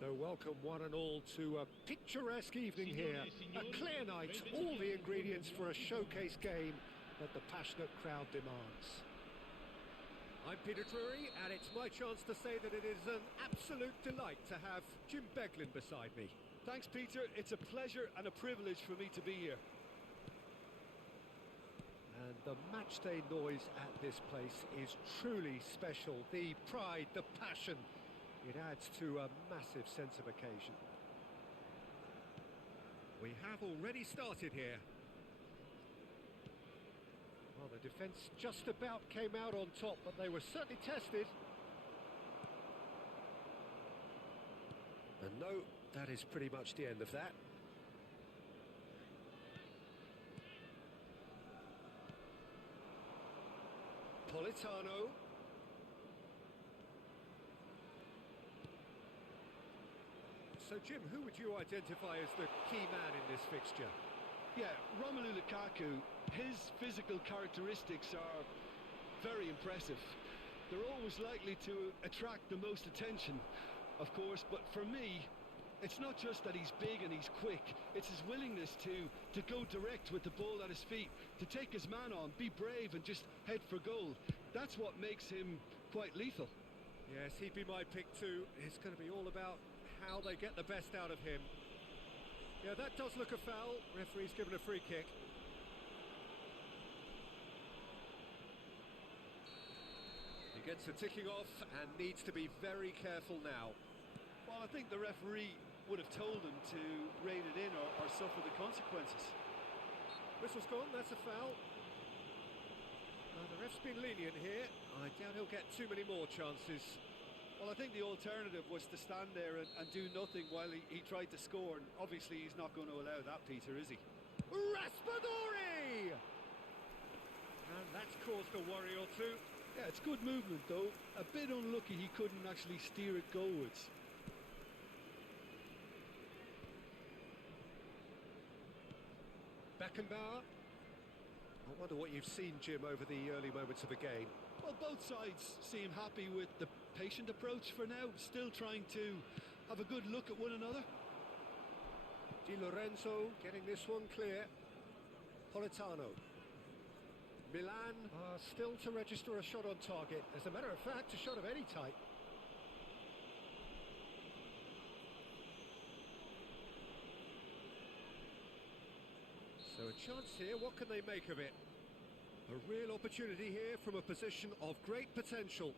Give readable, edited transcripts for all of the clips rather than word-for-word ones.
So welcome one and all to a picturesque evening here, a clear night, all the ingredients for a showcase game that the passionate crowd demands. I'm Peter Drury, and it's my chance to say that it is an absolute delight to have Jim Beglin beside me. Thanks, Peter. It's a pleasure and a privilege for me to be here. And the matchday noise at this place is truly special. The pride, the passion, it adds to a massive sense of occasion. We have already started here. Well, the defence just about came out on top, but they were certainly tested. And no, that is pretty much the end of that. Politano. So, Jim, who would you identify as the key man in this fixture? Yeah, Romelu Lukaku, his physical characteristics are very impressive. They're always likely to attract the most attention, of course, but for me, it's not just that he's big and he's quick, it's his willingness to go direct with the ball at his feet, to take his man on, be brave and just head for goal. That's what makes him quite lethal. Yes, he'd be my pick too. It's going to be all about how they get the best out of him. Yeah, that does look a foul. Referee's given a free kick. He gets the ticking off and needs to be very careful now. Well, I think the referee would have told him to rein it in or suffer the consequences. Whistle's gone, that's a foul. The ref's been lenient here. I doubt he'll get too many more chances. Well, I think the alternative was to stand there and do nothing while he tried to score, and obviously he's not going to allow that, Peter, is he? Raspadori! And that's caused a worry or two. Yeah, it's good movement, though. A bit unlucky he couldn't actually steer it goalwards. Beckenbauer. I wonder what you've seen, Jim, over the early moments of the game. Well, both sides seem happy with the patient approach for now, still trying to have a good look at one another. Di Lorenzo getting this one clear. Politano. Milan are still to register a shot on target. As a matter of fact, a shot of any type. So a chance here, what can they make of it? A real opportunity here from a position of great potential.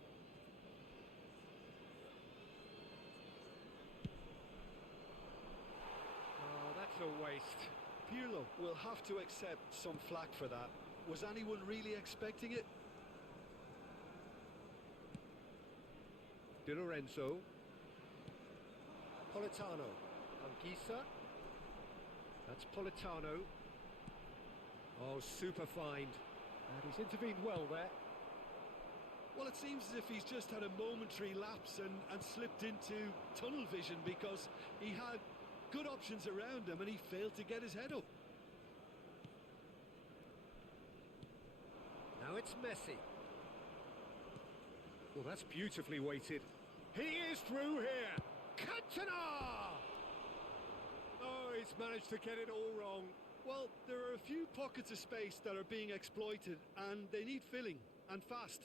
Oh, that's a waste. Pirlo will have to accept some flack for that. Was anyone really expecting it? Di Lorenzo. Politano. Anguissa. That's Politano. Oh, super find. And he's intervened well there. Well, it seems as if he's just had a momentary lapse and slipped into tunnel vision, because he had good options around him and he failed to get his head up. Now it's Messi. Well, that's beautifully weighted. He is through here. Cantona! Oh, he's managed to get it all wrong. Well, there are a few pockets of space that are being exploited, and they need filling, and fast.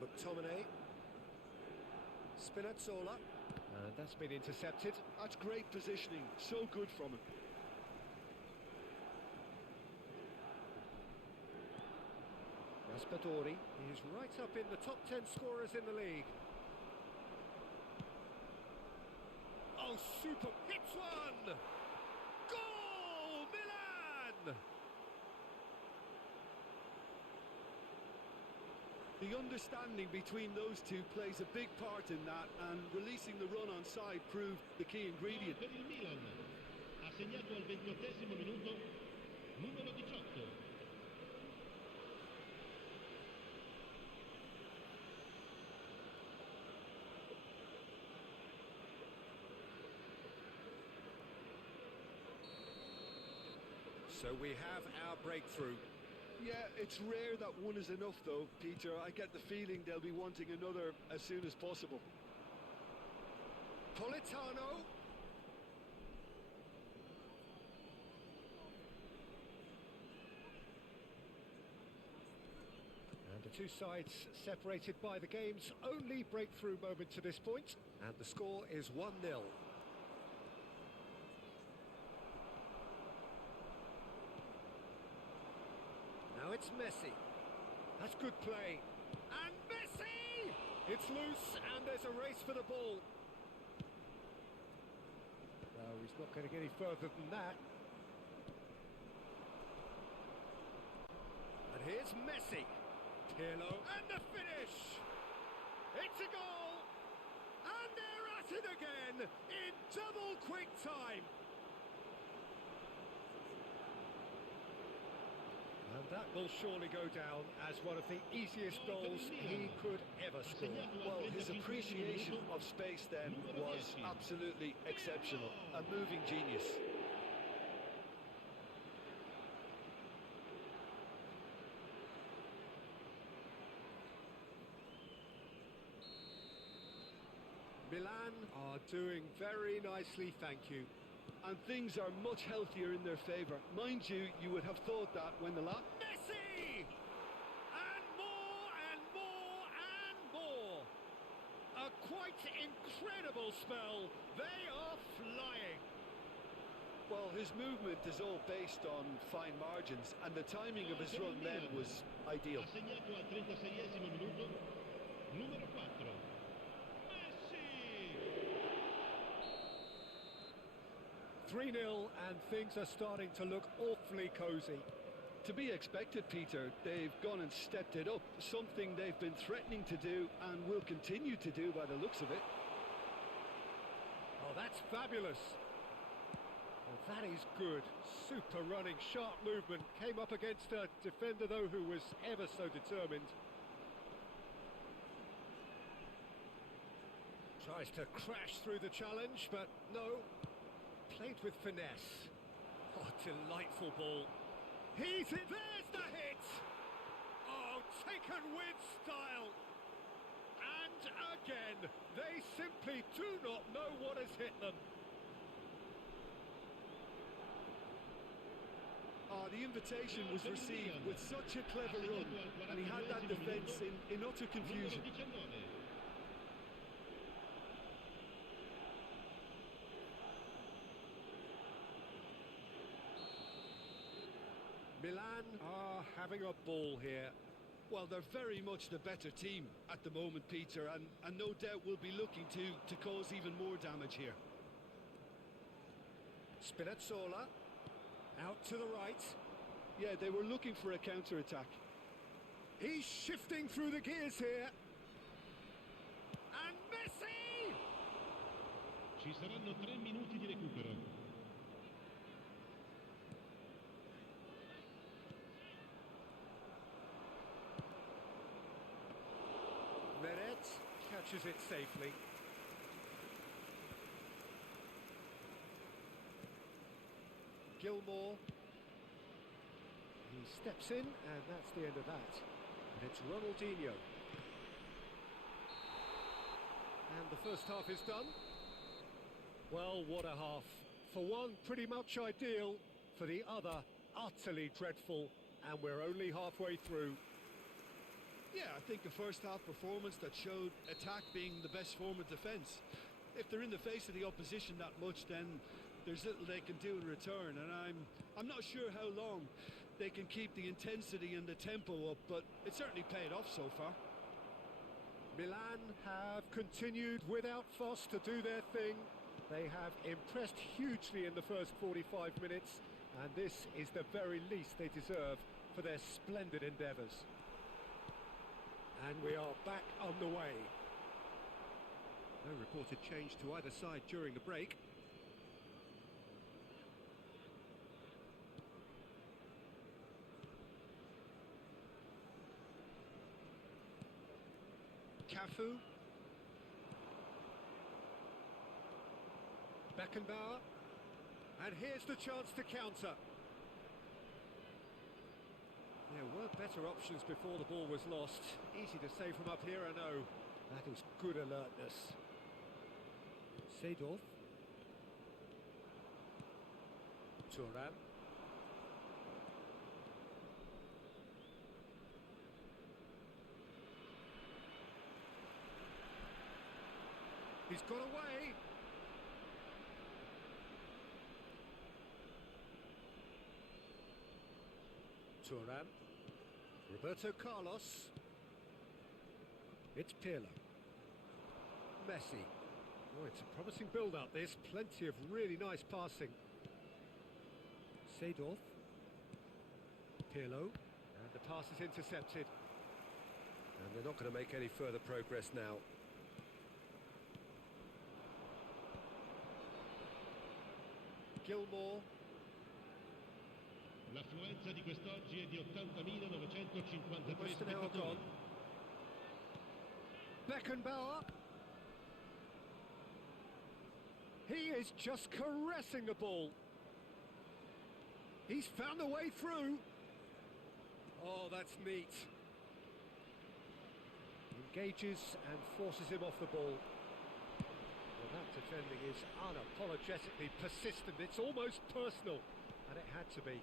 McTominay. Spinazzola. And that's been intercepted. That's great positioning, so good from him. Raspadori is right up in the top 10 scorers in the league. Oh, super! Hits one! Goal! Milan! The understanding between those two plays a big part in that, and releasing the run on side proved the key ingredient. Per il Milan ha segnato al 28esimo minuto numero 18. So we have our breakthrough. Yeah, it's rare that one is enough though, Peter. I get the feeling they'll be wanting another as soon as possible. Politano. And the two sides separated by the game's only breakthrough moment to this point. And the score is 1-0. Now it's Messi. That's good play. And Messi! It's loose and there's a race for the ball. No, he's not going to get any further than that. And here's Messi. Pirlo, and the finish! It's a goal! And they're at it again in double quick time. And that will surely go down as one of the easiest goals he could ever score. Well, his appreciation of space then was absolutely exceptional. A moving genius. Milan are doing very nicely, thank you. And things are much healthier in their favour. Mind you, you would have thought that when the last... Messi! And more and more and more. A quite incredible spell. They are flying. Well, his movement is all based on fine margins, and the timing of his run then was ideal. Ha segnato al 36esimo minuto, numero 4. 3-0 and things are starting to look awfully cosy. To be expected, Peter. They've gone and stepped it up, something they've been threatening to do and will continue to do by the looks of it. Oh, that's fabulous. Well, that is good. Super running, sharp movement. Came up against a defender, though, who was ever so determined. Tries to crash through the challenge, but no. Played with finesse. Oh, delightful ball. He's it. There's the hit. Oh, taken with style. And again, they simply do not know what has hit them. The invitation was received with such a clever run, and he had that defence in utter confusion. Milan are having a ball here. Well, they're very much the better team at the moment, Peter, and no doubt will be looking to cause even more damage here. Spinazzola, out to the right. Yeah, they were looking for a counter-attack. He's shifting through the gears here. And Messi! Ci saranno 3 minuti di recupero. Meret catches it safely. Gilmore. He steps in, and that's the end of that. And it's Ronaldinho. And the first half is done. Well, what a half. For one, pretty much ideal. For the other, utterly dreadful. And we're only halfway through. Yeah, I think a first-half performance that showed attack being the best form of defence. If they're in the face of the opposition that much, then there's little they can do in return, and I'm not sure how long they can keep the intensity and the tempo up, but it certainly paid off so far. Milan have continued without fuss to do their thing. They have impressed hugely in the first 45 minutes, and this is the very least they deserve for their splendid endeavours. And we are back on the way. No reported change to either side during the break. Cafu. Beckenbauer. And here's the chance to counter. There were better options before the ball was lost. Easy to say from up here, I know. That is good alertness. Seedorf. Turan. He's got away. Turan. Roberto Carlos. It's Pirlo. Messi. Oh, it's a promising build-up, this. Plenty of really nice passing. Seedorf. Pirlo. And the pass is intercepted. And they're not going to make any further progress now. Gilmore. L'affluenza di quest'oggi è di 80.953 Almost an hour gone. Beckenbauer. He is just caressing the ball. He's found a way through. Oh, that's neat. Engages and forces him off the ball. Well, that defending is unapologetically persistent. It's almost personal, and it had to be.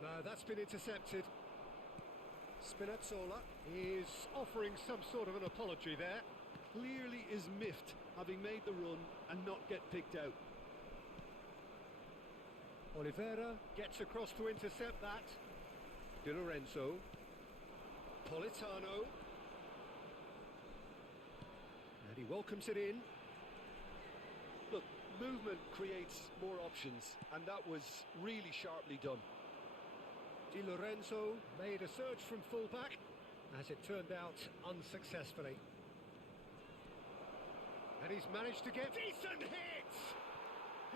No, that's been intercepted. Spinazzola is offering some sort of an apology there. Clearly is miffed, having made the run and not get picked out. Oliveira gets across to intercept that. Di Lorenzo. Politano. And he welcomes it in. Look, movement creates more options, and that was really sharply done. Di Lorenzo made a surge from fullback, as it turned out unsuccessfully. And he's managed to get decent hits!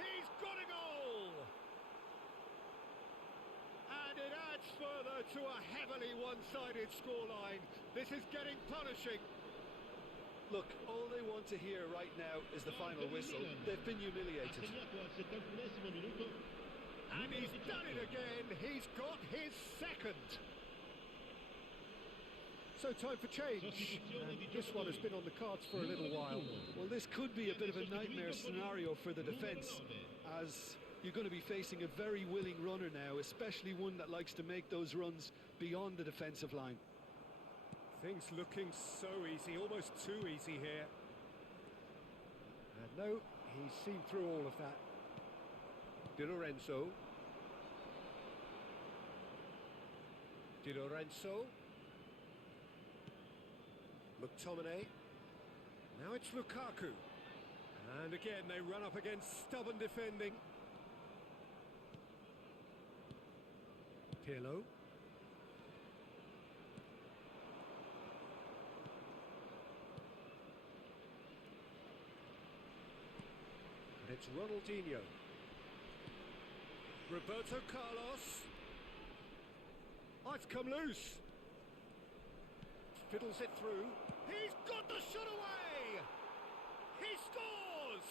He's got a goal! And it adds further to a heavily one-sided scoreline. This is getting punishing. Look, all they want to hear right now is the final whistle. They've been humiliated. And he's done it again. He's got his second. So time for change. And this one has been on the cards for a little while. Well, this could be a bit of a nightmare scenario for the defence, as you're going to be facing a very willing runner now, especially one that likes to make those runs beyond the defensive line. Things looking so easy, almost too easy here. And no, he's seen through all of that. Di Lorenzo. Di Lorenzo. McTominay. Now it's Lukaku. And again, they run up against stubborn defending. Pirlo. And it's Ronaldinho. Roberto Carlos. Oh, it's come loose. Fiddles it through. He's got the shot away! He scores!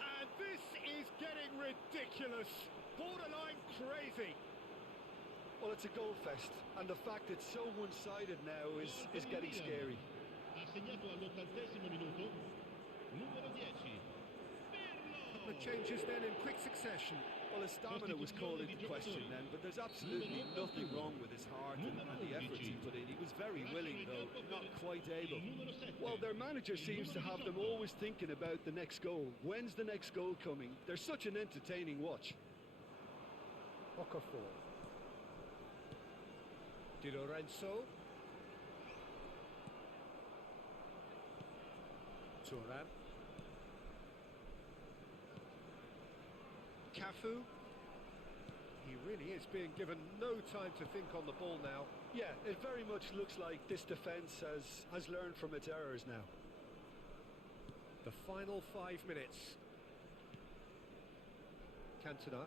And this is getting ridiculous. Borderline crazy. Well, it's a goal fest, and the fact it's so one-sided now is getting scary. Ha segnato all'80° minuto, numero 10. The changes then in quick succession. Well, his stamina was called into question then, but there's absolutely nothing wrong with his heart and the efforts he put in. He was very willing, though, not quite able. Well, their manager seems to have them always thinking about the next goal. When's the next goal coming? They're such an entertaining watch. Okafor. Di Lorenzo. Turan. Cafu. He really is being given no time to think on the ball now. Yeah, it very much looks like this defence has learned from its errors now. The final 5 minutes. Cantona.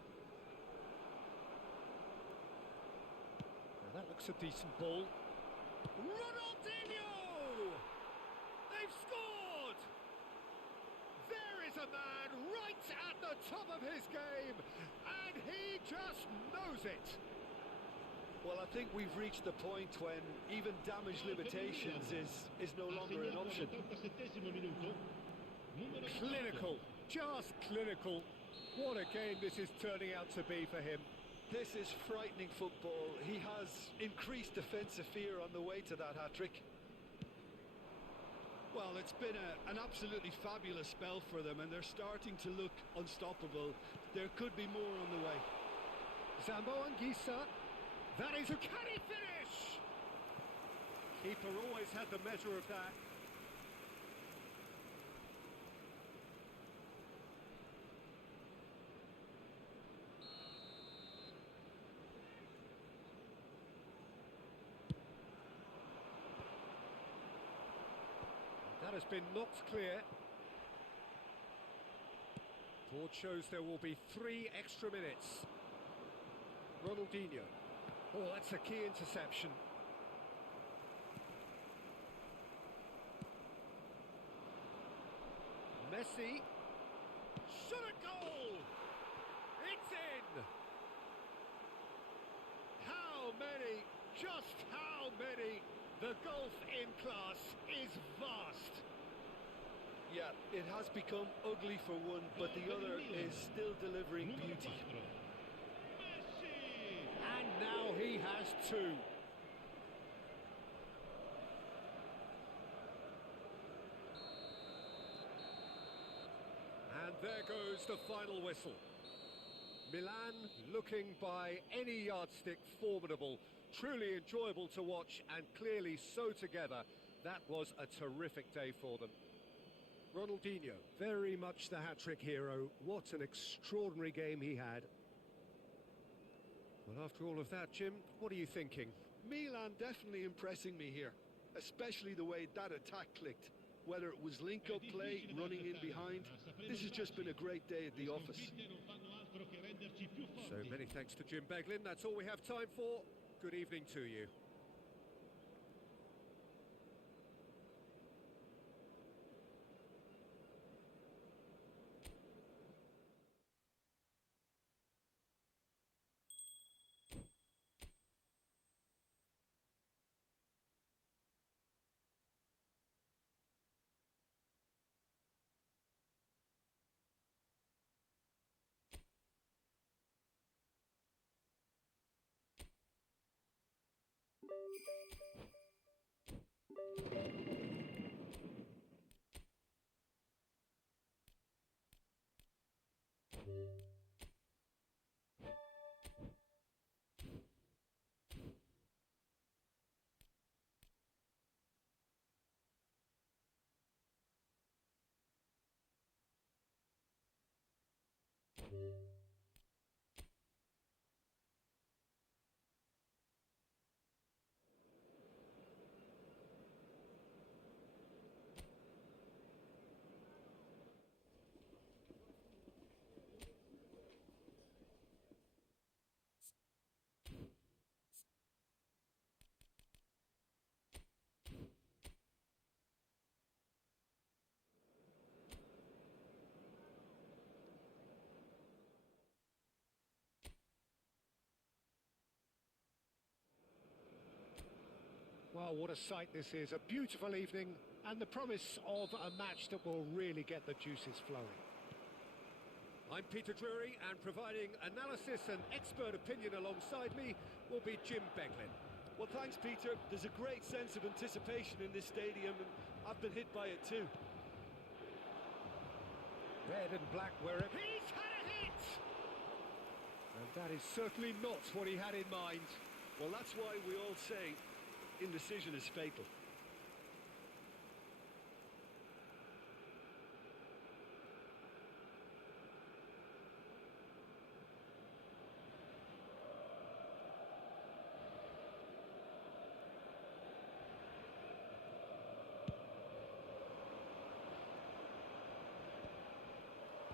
Now that looks a decent ball. Ronaldinho! They've scored! There is a man right at the the top of his game, and he just knows it. Well, I think we've reached the point when even damage limitations is no longer an option. Clinical, just clinical. What a game this is turning out to be for him. This is frightening football. He has increased defensive fear on the way to that hat-trick. Well, it's been an absolutely fabulous spell for them, and they're starting to look unstoppable. There could be more on the way. Zambo Anguissa. That is a canny finish! Keeper always had the measure of that. That has been knocked clear. Board shows there will be 3 extra minutes. Ronaldinho. Oh, that's a key interception. Messi. Shot a goal! It's in! How many? Just how many? The gulf in class is vast. Yeah, it has become ugly for one, but the other is still delivering beauty. And now he has 2. And there goes the final whistle. Milan looking by any yardstick formidable, truly enjoyable to watch, and clearly so together. That was a terrific day for them. Ronaldinho, very much the hat-trick hero. What an extraordinary game he had. Well, after all of that, Jim, what are you thinking? Milan definitely impressing me here, especially the way that attack clicked. Whether it was link-up play, running in behind, this has just been a great day at the office. So many thanks to Jim Beglin. That's all we have time for. Good evening to you. Well, what a sight this is. A beautiful evening and the promise of a match that will really get the juices flowing. I'm Peter Drury, and providing analysis and expert opinion alongside me will be Jim Beglin. Well, thanks, Peter. There's a great sense of anticipation in this stadium, and I've been hit by it too. Red and black wherever. He's had a hit! And that is certainly not what he had in mind. Well, that's why we all say indecision is fatal.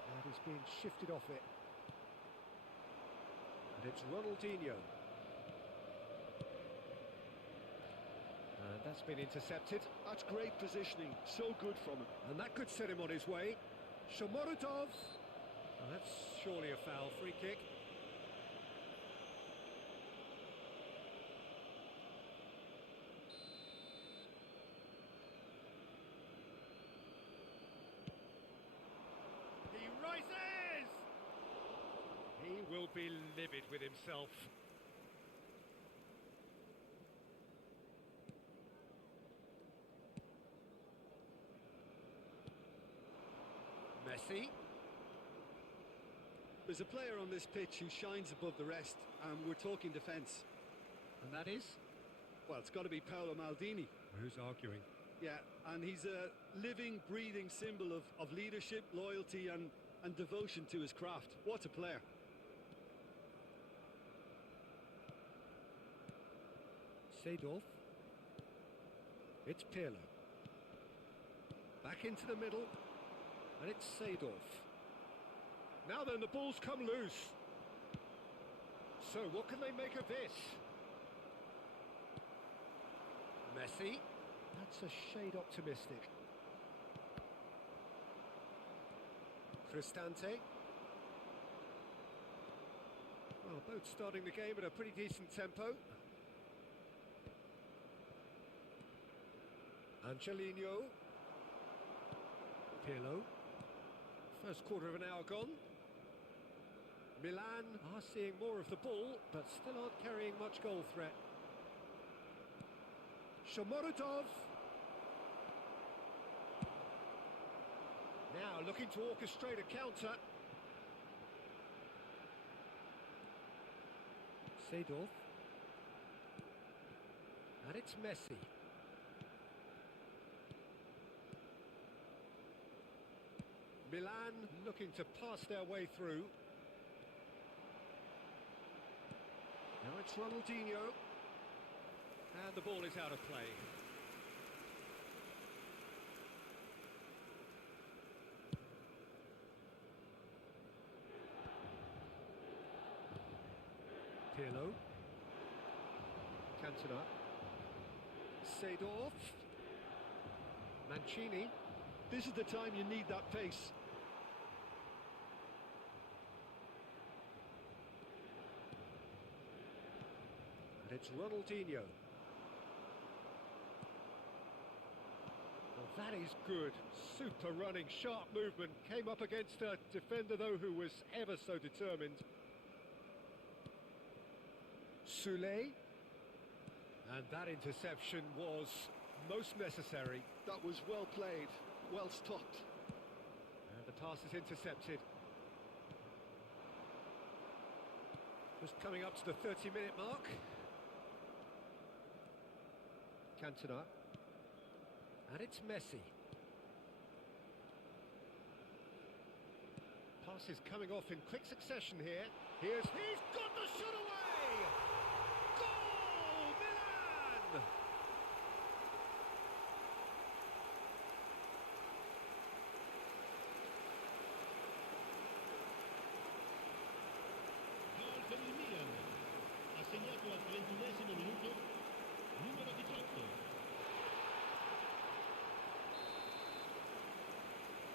That is being shifted off it. And it's Ronaldinho. And that's been intercepted. That's great positioning, so good from him. And that could set him on his way. Shomorodov. And that's surely a foul. Free kick. He rises! He will be livid with himself. Messi. There's a player on this pitch who shines above the rest, and we're talking defence. And that is? Well, it's got to be Paolo Maldini. Who's arguing? Yeah, and he's a living, breathing symbol of leadership, loyalty and devotion to his craft. What a player. Seedorf. It's Pirlo. Back into the middle. And it's Seedorf. Now then, the ball's come loose. So, what can they make of this? Messi. That's a shade optimistic. Cristante. Well, both starting the game at a pretty decent tempo. Angelino. Pirlo. First quarter of an hour gone. Milan are seeing more of the ball, but still aren't carrying much goal threat. Shomorodov. Now looking to orchestrate a counter. Seedorf. And it's Messi. Milan looking to pass their way through. Now it's Ronaldinho. And the ball is out of play. Pirlo. Cantona. Seedorf. Mancini. This is the time you need that pace. And it's Ronaldinho. Well, that is good. Super running, sharp movement. Came up against a defender, though, who was ever so determined. Soulé. And that interception was most necessary. That was well played, well stopped. And the pass is intercepted. Just coming up to the 30-minute mark. Cantona. And it's Messi. Pass is coming off in quick succession here. He's got the shot away! Goal! Milan! Gol per il Milan. Ha segnato al 31esimo minuto numero 18.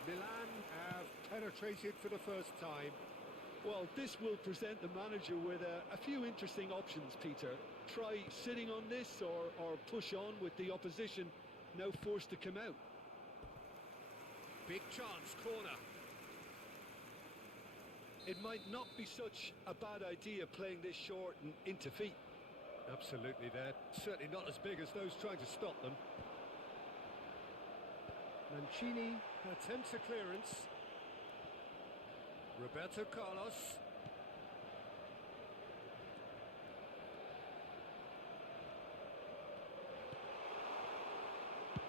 Milan have penetrated for the first time. Well, this will present the manager with a few interesting options, Peter. Try sitting on this or push on with the opposition now forced to come out. Big chance, corner. It might not be such a bad idea playing this short and into feet. Absolutely, they're certainly not as big as those trying to stop them. Mancini attempts a clearance. Roberto Carlos.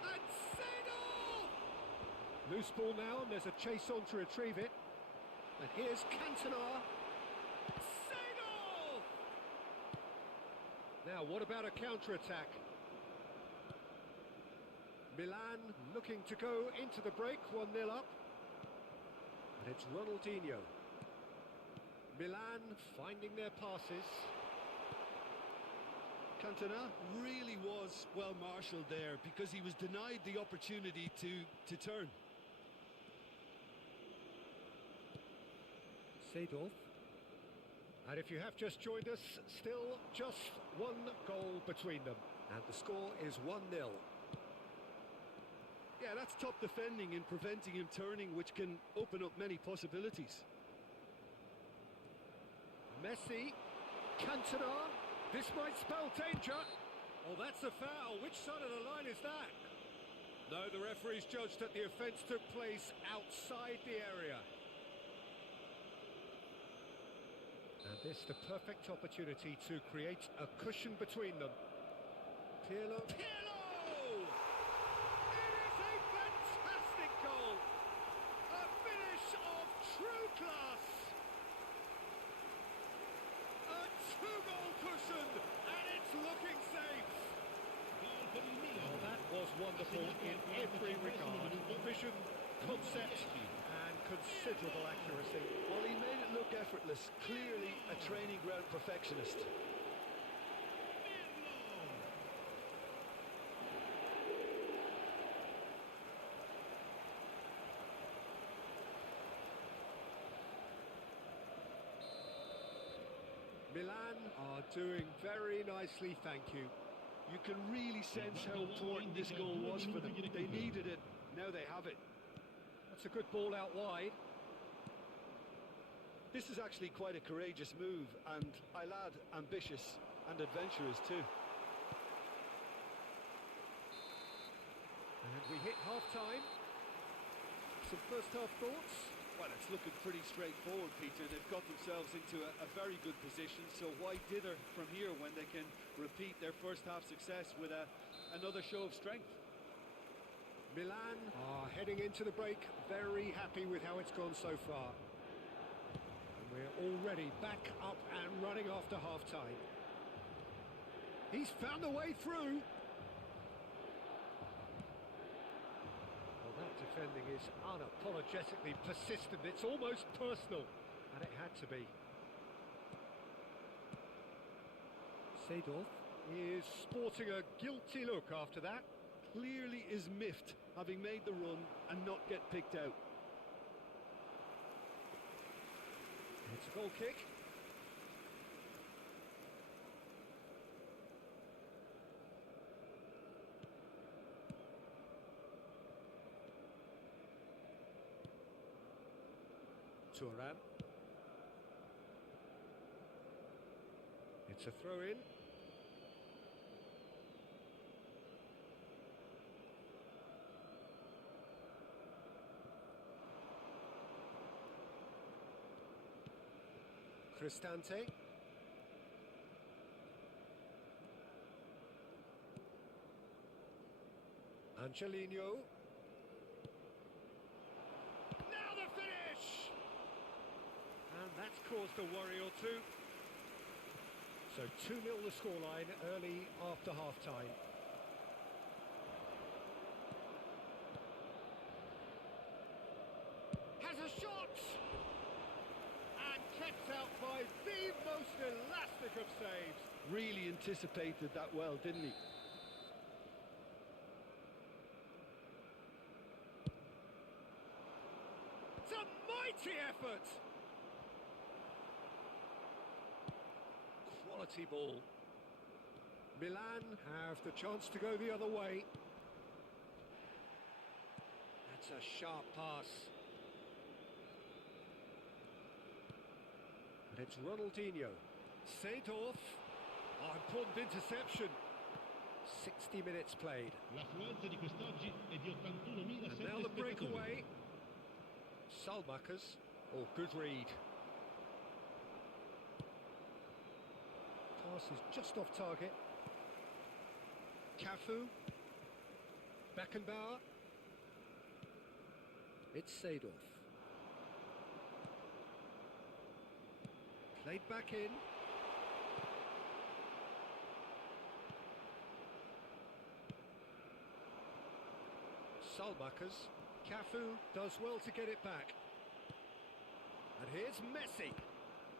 And Seedorf! Loose ball now, and there's a chase on to retrieve it. And here's Cantona. Seedorf! Now, what about a counter-attack? Milan looking to go into the break, 1-0 up. And it's Ronaldinho. Milan finding their passes. Cantona really was well marshalled there because he was denied the opportunity to turn. Seedorf. And if you have just joined us, still just one goal between them. And the score is 1-0. Yeah, that's top defending in preventing him turning, which can open up many possibilities. Messi, Cantona, this might spell danger. Oh, that's a foul. Which side of the line is that? No, the referee's judged that the offence took place outside the area. And this the perfect opportunity to create a cushion between them. Pirlo. Pirlo! It is a fantastic goal! A finish of true class! A two-goal cushion, and it's looking safe! Oh, that was wonderful in every regard. Vision, concept, and considerable accuracy. Well, he made it look effortless. Clearly a training ground perfectionist. Milan are doing very nicely, thank you. You can really sense how important this goal was for them. They needed it, now they have it. That's a good ball out wide. This is actually quite a courageous move, and I'll add ambitious and adventurous too. And we hit half-time. Some first-half thoughts? Well, it's looking pretty straightforward, Peter. They've got themselves into a very good position, so why dither from here when they can repeat their first-half success with another show of strength? Milan are heading into the break very happy with how it's gone so far. And we're already back up and running after half-time. He's found a way through. That defending is unapologetically persistent. It's almost personal, and it had to be. Seedorf is sporting a guilty look after that. Clearly is miffed, having made the run and not get picked out. It's a goal kick. Turan. It's a throw-in. Cristante. Angelino. Now the finish! And that's caused a worry or two. So 2-0 the scoreline early after half-time. Has a shot! And kept out by the most elastic of saves. Really anticipated that well, didn't he? It's a mighty effort! Quality ball. Milan have the chance to go the other way. That's a sharp pass. And it's Ronaldinho. Seedorf. Oh, important interception. 60 minutes played. L'affluenza di quest'oggi è di And now the 81.7 breakaway. Salmakers. Oh, good read. Pass is just off target. Cafu. Beckenbauer. It's Seedorf. Played back in. Salmakers. Cafu does well to get it back. And here's Messi.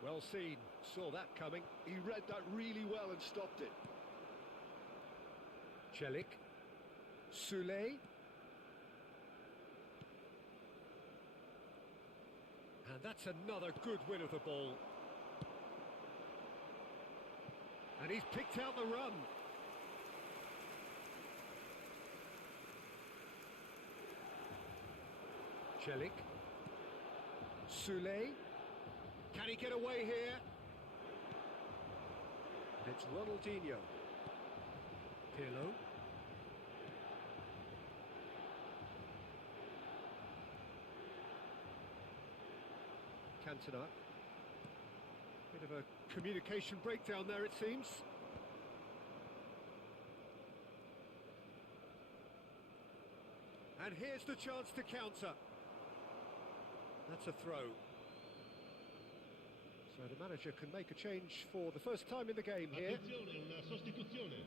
Well seen, saw that coming. He read that really well and stopped it. Celik. Sule. And That's another good win of the ball. And he's picked out the run. Celik. Sule. Can he get away here? It's Ronaldinho. Pirlo. Cantona. Bit of a communication breakdown there, it seems. And here's the chance to counter. That's a throw. So the manager can make a change for the first time in the game here. Attenzione, una sostituzione.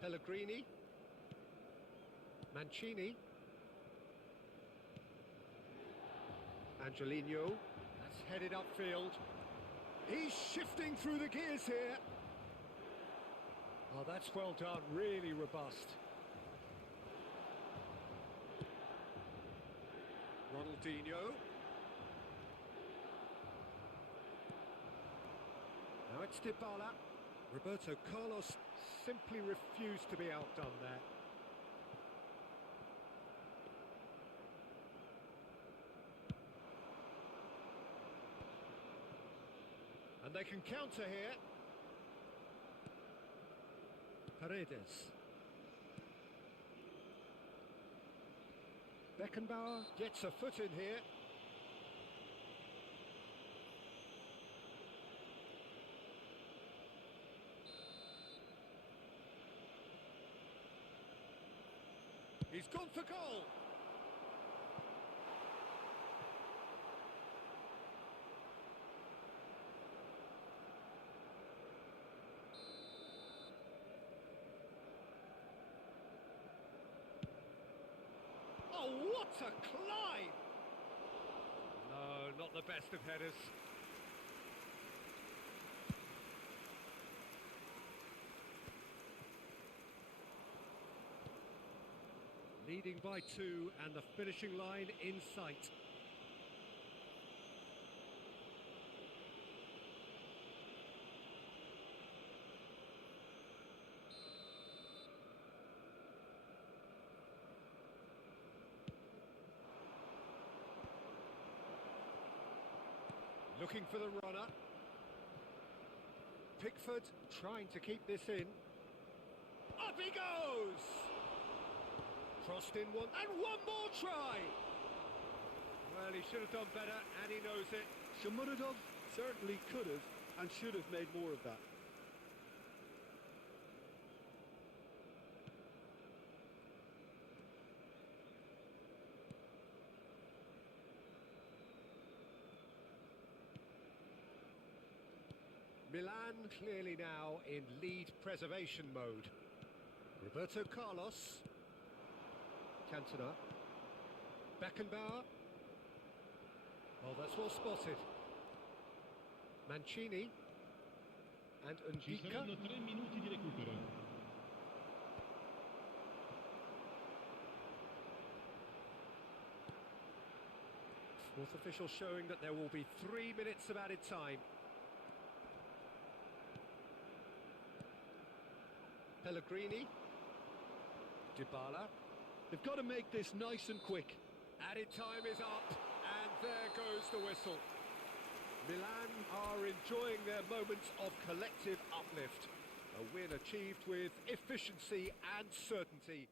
Pellegrini. Mancini. Angelino. That's headed upfield. He's shifting through the gears here. Oh, that's well done, really robust. Ronaldinho. Now it's Dybala. Roberto Carlos simply refused to be outdone there. And they can counter here. Paredes. Beckenbauer gets a foot in here. He's gone for goal. Oh, what a climb! No, not the best of headers. Leading by 2 and the finishing line in sight. Looking for the runner. Pickford trying to keep this in. Up he goes! Crossed in one, and one more try! Well, he should have done better, and he knows it. Shomurodov certainly could have and should have made more of that. Milan clearly now in lead preservation mode. Roberto Carlos. Cantona. Beckenbauer. Oh, that's well spotted. Mancini. And Ci Ndika. saranno 3 minuti di recupero. Fourth official showing that there will be 3 minutes of added time. Pellegrini. Dybala. They've got to make this nice and quick. Added time is up, and there goes the whistle. Milan are enjoying their moment of collective uplift. A win achieved with efficiency and certainty.